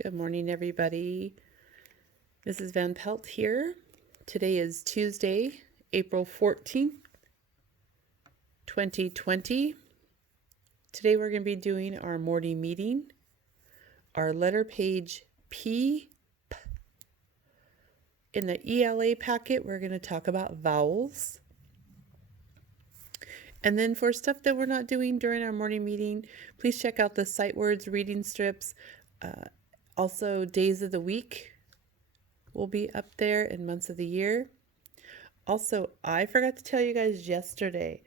Good morning, everybody. Mrs. Van Pelt here. Today is Tuesday, April 14th, 2020. Today we're going to be doing our morning meeting. Our letter page P. In the ELA packet, we're going to talk about vowels. And then for stuff that we're not doing during our morning meeting, please check out the sight words reading strips. Also, days of the week will be up there and months of the year. Also, I forgot to tell you guys yesterday,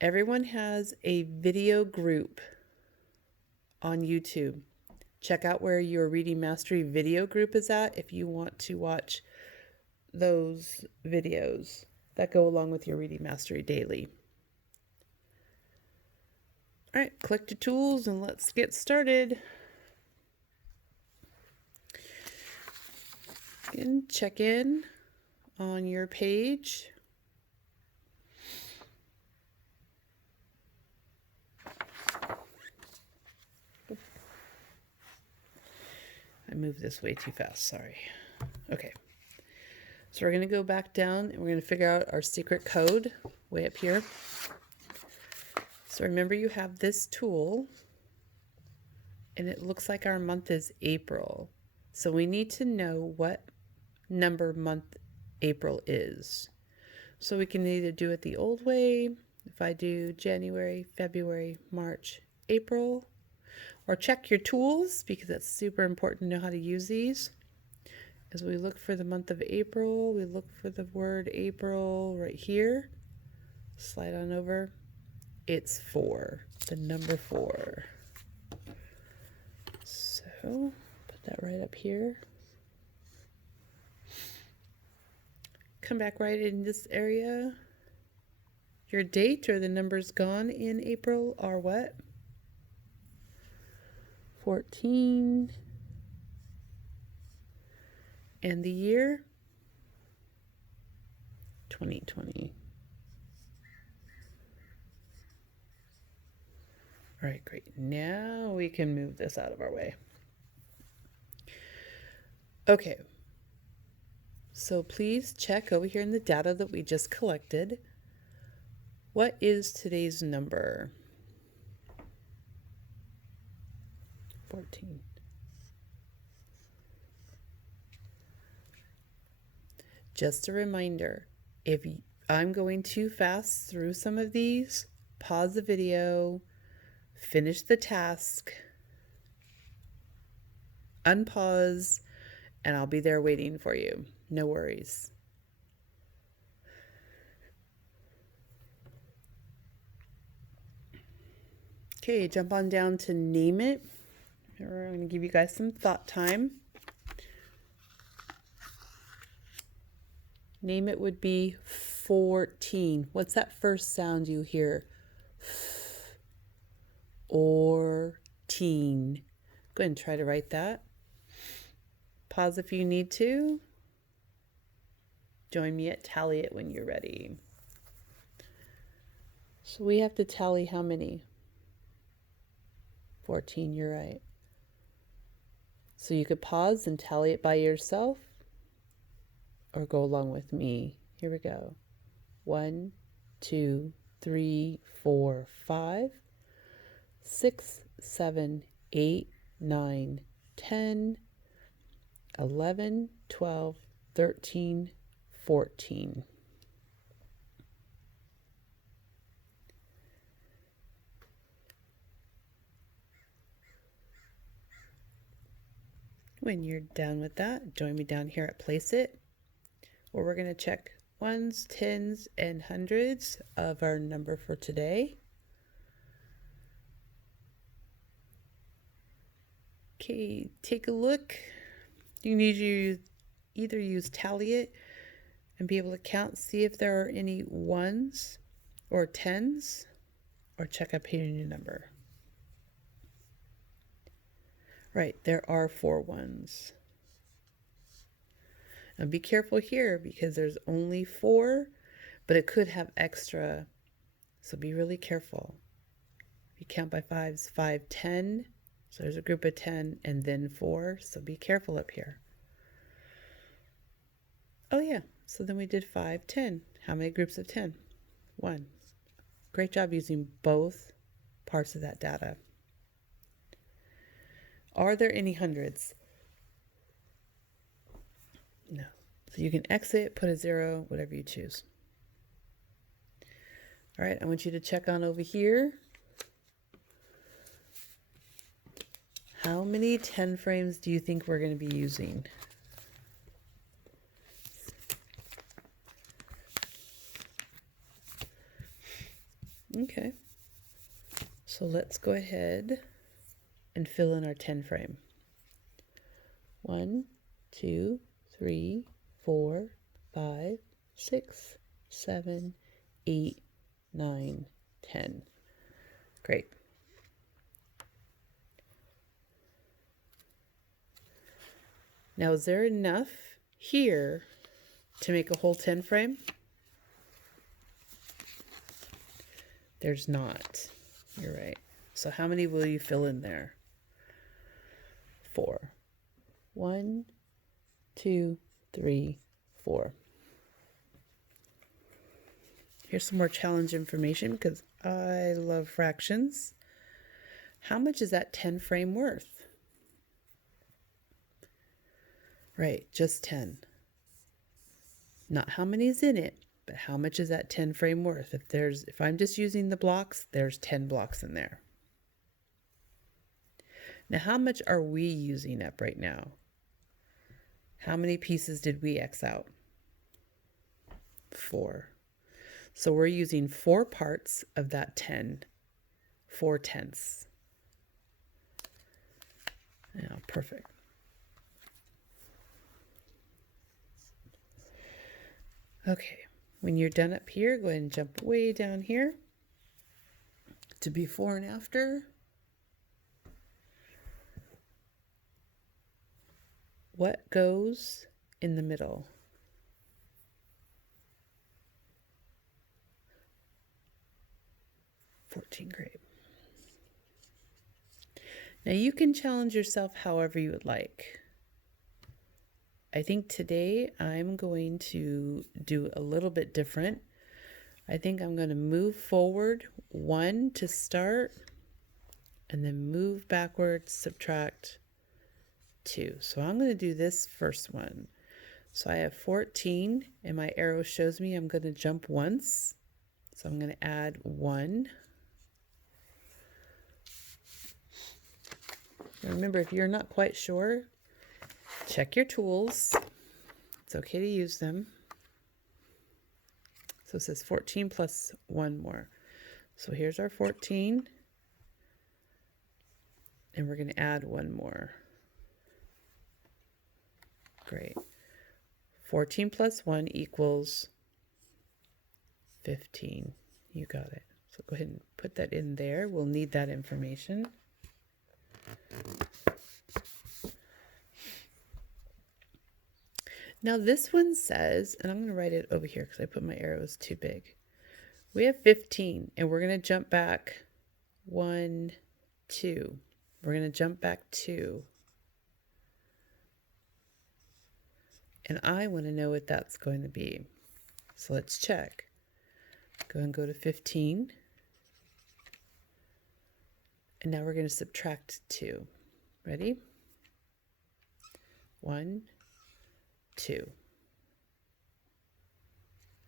everyone has a video group on YouTube. Check out where your Reading Mastery video group is at if you want to watch those videos that go along with your Reading Mastery Daily. All right, collect your tools and let's get started. And check in on your page. I moved this way too fast, sorry. Okay, so we're going to go back down and we're going to figure out our secret code way up here. So remember, you have this tool and it looks like our month is April. So we need to know what number month April is. So we can either do it the old way, if I do January, February, March, April, or check your tools because it's super important to know how to use these. As we look for the month of April, we look for the word April right here. Slide on over. It's 4, the number 4. So put that right up here. Come back right in this area. Your date or the numbers gone in April are what? 14. And the year? 2020. All right, great. Now we can move this out of our way. Okay. So please check over here in the data that we just collected. What is today's number? 14. Just a reminder, if I'm going too fast through some of these, pause the video, finish the task, unpause, and I'll be there waiting for you. No worries. Okay, jump on down to name it. We're going to give you guys some thought time. Name it would be 14. What's that first sound you hear? Or teen. Go ahead and try to write that. Pause if you need to. Join me at tally it when you're ready. So we have to tally how many? 14, you're right. So you could pause and tally it by yourself or go along with me. Here we go. 1, 2, 3, 4, 5, 6, 7, 8, 9, 10, 11, 12, 13, 14. When you're done with that, join me down here at Place It, where we're going to check ones, tens, and hundreds of our number for today. Okay, take a look. You need to either use Tally It and be able to count, see if there are any ones or tens, or check up here in your number. Right, there are 4 ones. Now be careful here because there's only 4, but it could have extra, so be really careful. If you count by 5s, 5, 10, So there's a group of 10 and then 4. So be careful up here. Oh yeah, so then we did 5, 10. How many groups of 10? 1. Great job using both parts of that data. Are there any hundreds? No. So you can exit, put a 0, whatever you choose. All right, I want you to check on over here. How many 10 frames do you think we're going to be using? Okay, so let's go ahead and fill in our 10 frame. 1, 2, 3, 4, 5, 6, 7, 8, 9, 10. Great. Now, is there enough here to make a whole 10 frame? There's not. You're right. So how many will you fill in there? 4. 1, 2, 3, 4. Here's some more challenge information because I love fractions. How much is that 10 frame worth? Right, just 10. Not how many is in it, but how much is that 10 frame worth? If I'm just using the blocks, there's 10 blocks in there. Now, how much are we using up right now? How many pieces did we X out? 4. So we're using 4 parts of that 10, 4 tenths. Yeah, perfect. Okay, when you're done up here, go ahead and jump way down here to before and after. What goes in the middle? Great. Now you can challenge yourself however you would like. I think today I'm going to do a little bit different. I think I'm going to move forward 1 to start and then move backwards, subtract 2. So I'm going to do this first one. So I have 14 and my arrow shows me I'm going to jump once. So I'm going to add 1. Now remember, if you're not quite sure, check your tools. It's okay to use them. So it says 14 plus 1 more. So here's our 14. And we're going to add 1 more. Great. 14 plus 1 equals 15. You got it. So go ahead and put that in there. We'll need that information. Now this one says, and I'm going to write it over here because I put my arrows too big. We have 15 and we're going to jump back 1, 2. We're going to jump back 2. And I want to know what that's going to be. So let's check. Go and go to 15. And now we're going to subtract 2. Ready? 1, 2.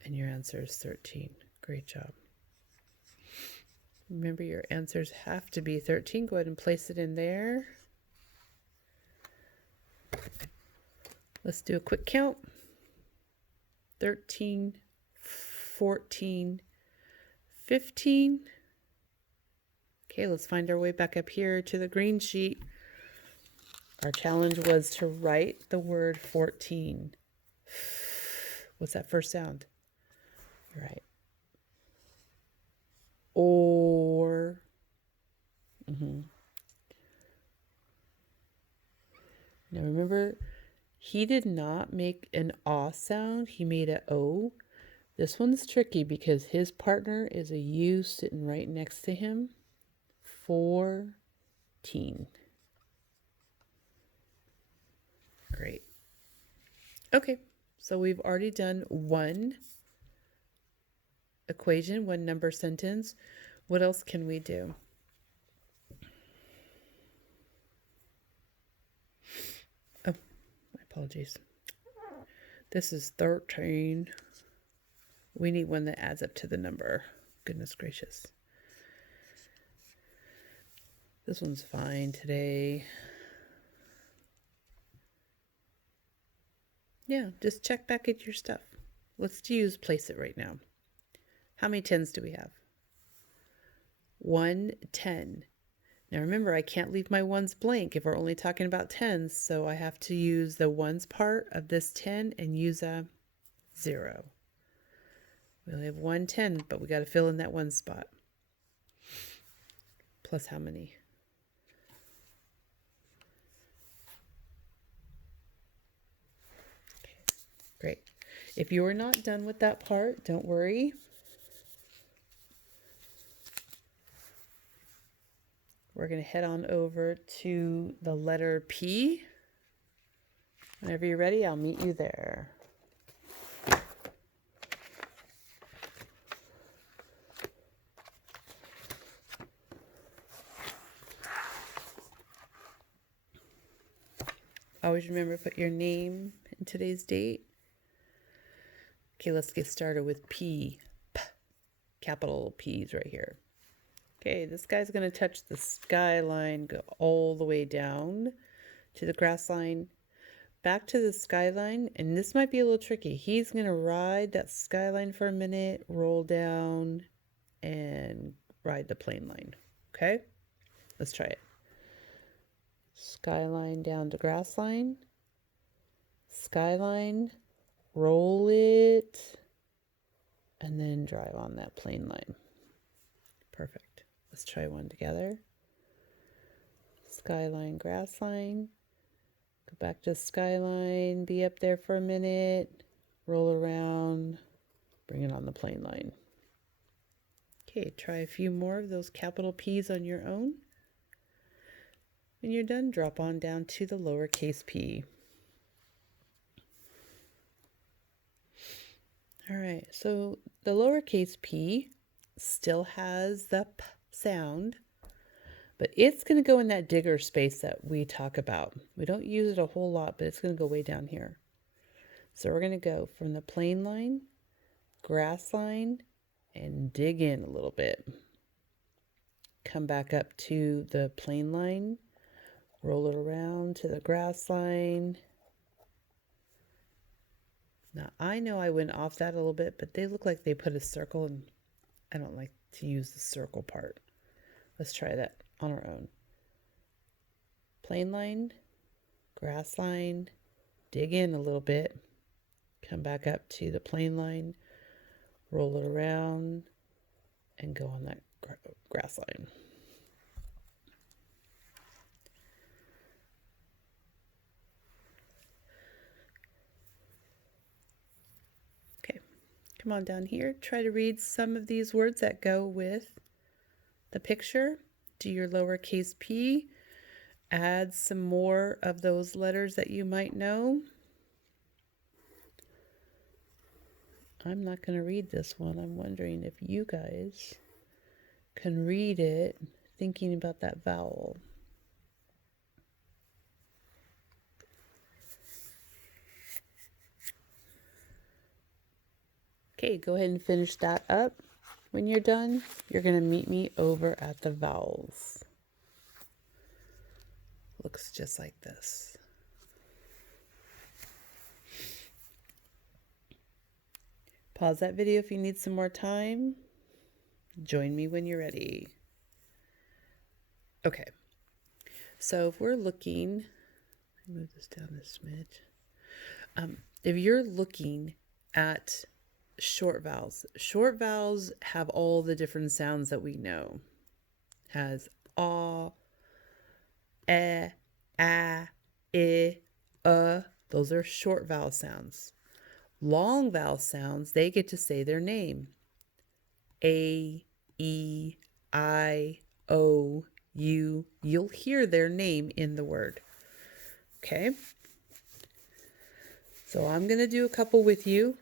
And your answer is 13. Great job. Remember, your answers have to be 13. Go ahead and place it in there. Let's do a quick count. 13, 14, 15. Okay, let's find our way back up here to the green sheet. Our challenge was to write the word 14. What's that first sound? Right. Or. Now remember, he did not make an ah sound. He made an O. This one's tricky because his partner is a U sitting right next to him. 14. Great. Okay, so we've already done one equation, one number sentence. What else can we do? Oh, my apologies. This is 13. We need one that adds up to the number. Goodness gracious. This one's fine today. Yeah, just check back at your stuff. Let's use place it right now. How many 10s do we have? 1 10. Now remember, I can't leave my ones blank if we're only talking about 10s, so I have to use the ones part of this 10 and use a 0. We only have 1 10, but we got to fill in that one spot. Plus how many? Okay, great. If you are not done with that part, don't worry. We're going to head on over to the letter P. Whenever you're ready, I'll meet you there. Always remember to put your name and today's date. Okay, let's get started with P. P. Capital P's right here. Okay, this guy's going to touch the skyline, go all the way down to the grass line, back to the skyline, and this might be a little tricky. He's going to ride that skyline for a minute, roll down, and ride the plane line. Okay, let's try it. Skyline down to grass line, skyline, roll it, and then drive on that plane line. Perfect. Let's try one together. Skyline, grass line. Go back to skyline, be up there for a minute, roll around, bring it on the plane line. Okay, try a few more of those capital P's on your own. When you're done, drop on down to the lowercase p. All right, so the lowercase p still has the p sound, but it's going to go in that digger space that we talk about. We don't use it a whole lot, but it's going to go way down here. So we're going to go from the plane line, grass line, and dig in a little bit. Come back up to the plane line, roll it around to the grass line. Now I know I went off that a little bit, but they look like they put a circle, and I don't like to use the circle part. Let's try that on our own. Plane line, grass line, dig in a little bit, come back up to the plane line, roll it around, and go on that grass line. Okay, come on down here. Try to read some of these words that go with the picture. Do your lowercase p. Add some more of those letters that you might know. I'm not going to read this one. I'm wondering if you guys can read it thinking about that vowel. Okay, go ahead and finish that up. When you're done, you're going to meet me over at the vowels. Looks just like this. Pause that video if you need some more time. Join me when you're ready. Okay, so if we're looking, move this down a smidge. If you're looking at short vowels have all the different sounds that we know. Has a, e, a, I, those are short vowel sounds. Long vowel sounds, they get to say their name. A, E, I, O, U. You'll hear their name in the word. Okay? So I'm going to do a couple with you.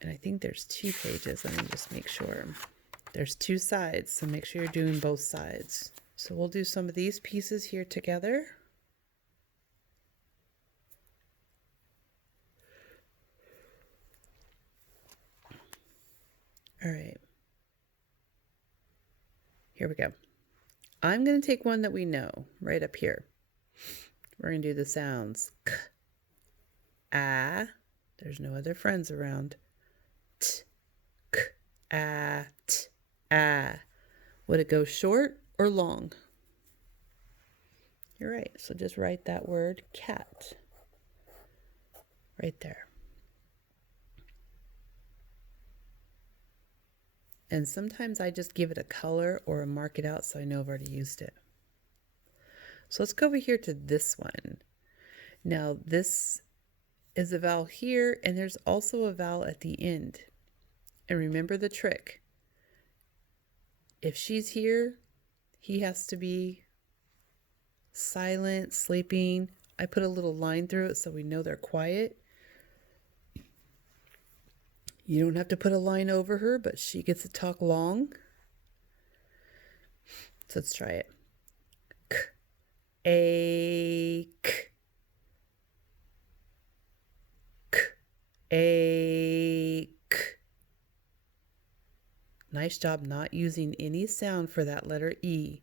And I think there's 2 pages. Let me just make sure. There's 2 sides, so make sure you're doing both sides. So we'll do some of these pieces here together. All right. Here we go. I'm going to take one that we know right up here. We're going to do the sounds. K, ah. There's no other friends around. T, k, ah, t, ah. Would it go short or long? You're right. So just write that word cat right there. And sometimes I just give it a color or mark it out so I know I've already used it. So let's go over here to this one. Now this is a vowel here, and there's also a vowel at the end. And remember the trick. If she's here, he has to be silent, sleeping. I put a little line through it so we know they're quiet. You don't have to put a line over her, but she gets to talk long. So let's try it. K, a, k, k, a, k. Nice job not using any sound for that letter E.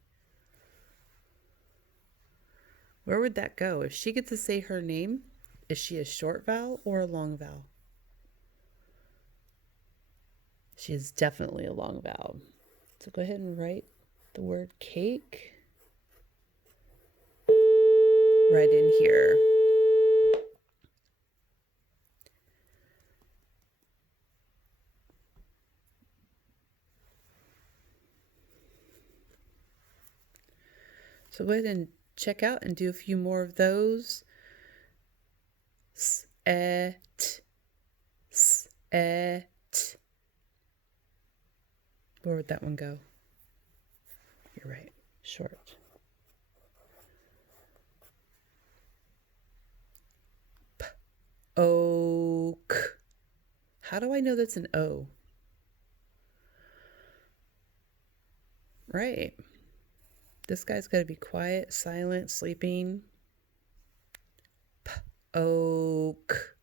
Where would that go? If she gets to say her name, is she a short vowel or a long vowel? She is definitely a long vowel. So go ahead and write the word cake right in here. So go ahead and check out and do a few more of those. S, e, t, s, e, t. Where would that one go? You're right, short. P, oak. How do I know that's an O? Right. This guy's got to be quiet, silent, sleeping. P, oak.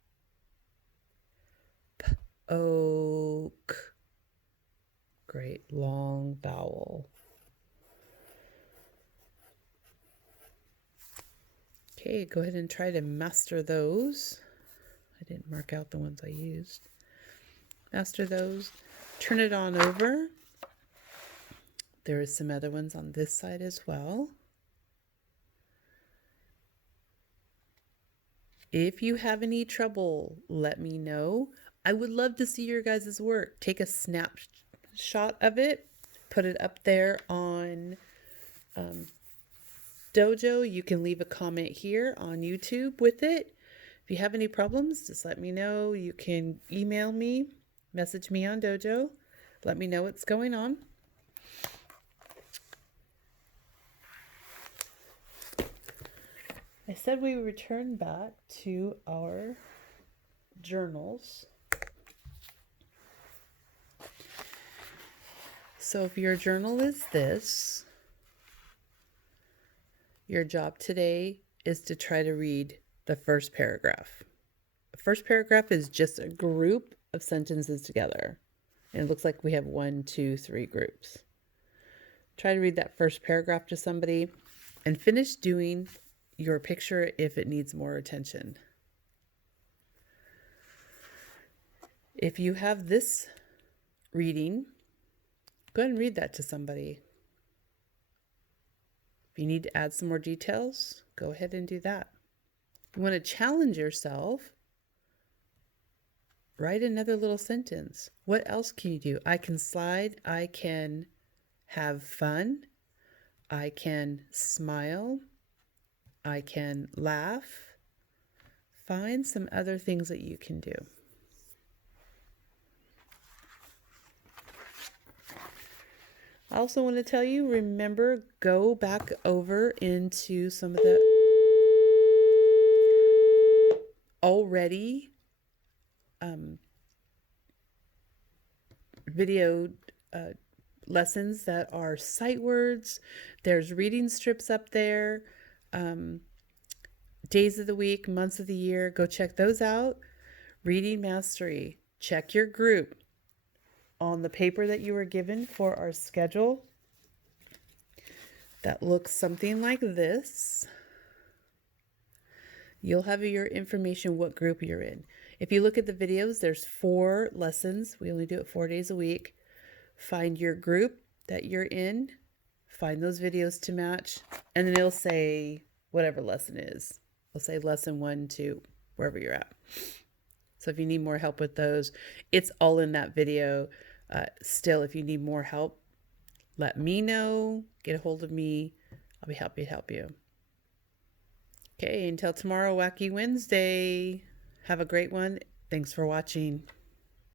P, oak. Great, long vowel. Okay, go ahead and try to master those. I didn't mark out the ones I used. Master those. Turn it on over. There are some other ones on this side as well. If you have any trouble, let me know. I would love to see your guys' work. Take a snapshot of it, put it up there on Dojo. You can leave a comment here on YouTube with it. If you have any problems, just let me know. You can email me, message me on Dojo. Let me know what's going on. I said we would return back to our journals. So if your journal is this, your job today is to try to read the first paragraph. The first paragraph is just a group of sentences together. And it looks like we have 1, 2, 3 groups. Try to read that first paragraph to somebody and finish doing your picture if it needs more attention. If you have this reading, go ahead and read that to somebody. If you need to add some more details, go ahead and do that. If you want to challenge yourself, write another little sentence. What else can you do? I can slide. I can have fun. I can smile. I can laugh. Find some other things that you can do. I also want to tell you, remember, go back over into some of the already video lessons that are sight words. There's reading strips up there, days of the week, months of the year. Go check those out. Reading mastery. Check your group. On the paper that you were given for our schedule, that looks something like this. You'll have your information what group you're in. If you look at the videos, there's 4 lessons. We only do it 4 days a week. Find your group that you're in. Find those videos to match. And then it'll say whatever lesson is. It'll say lesson 1, 2, wherever you're at. So if you need more help with those, it's all in that video. Still, if you need more help, let me know. Get a hold of me. I'll be happy to help you. Okay, until tomorrow, Wacky Wednesday. Have a great one. Thanks for watching.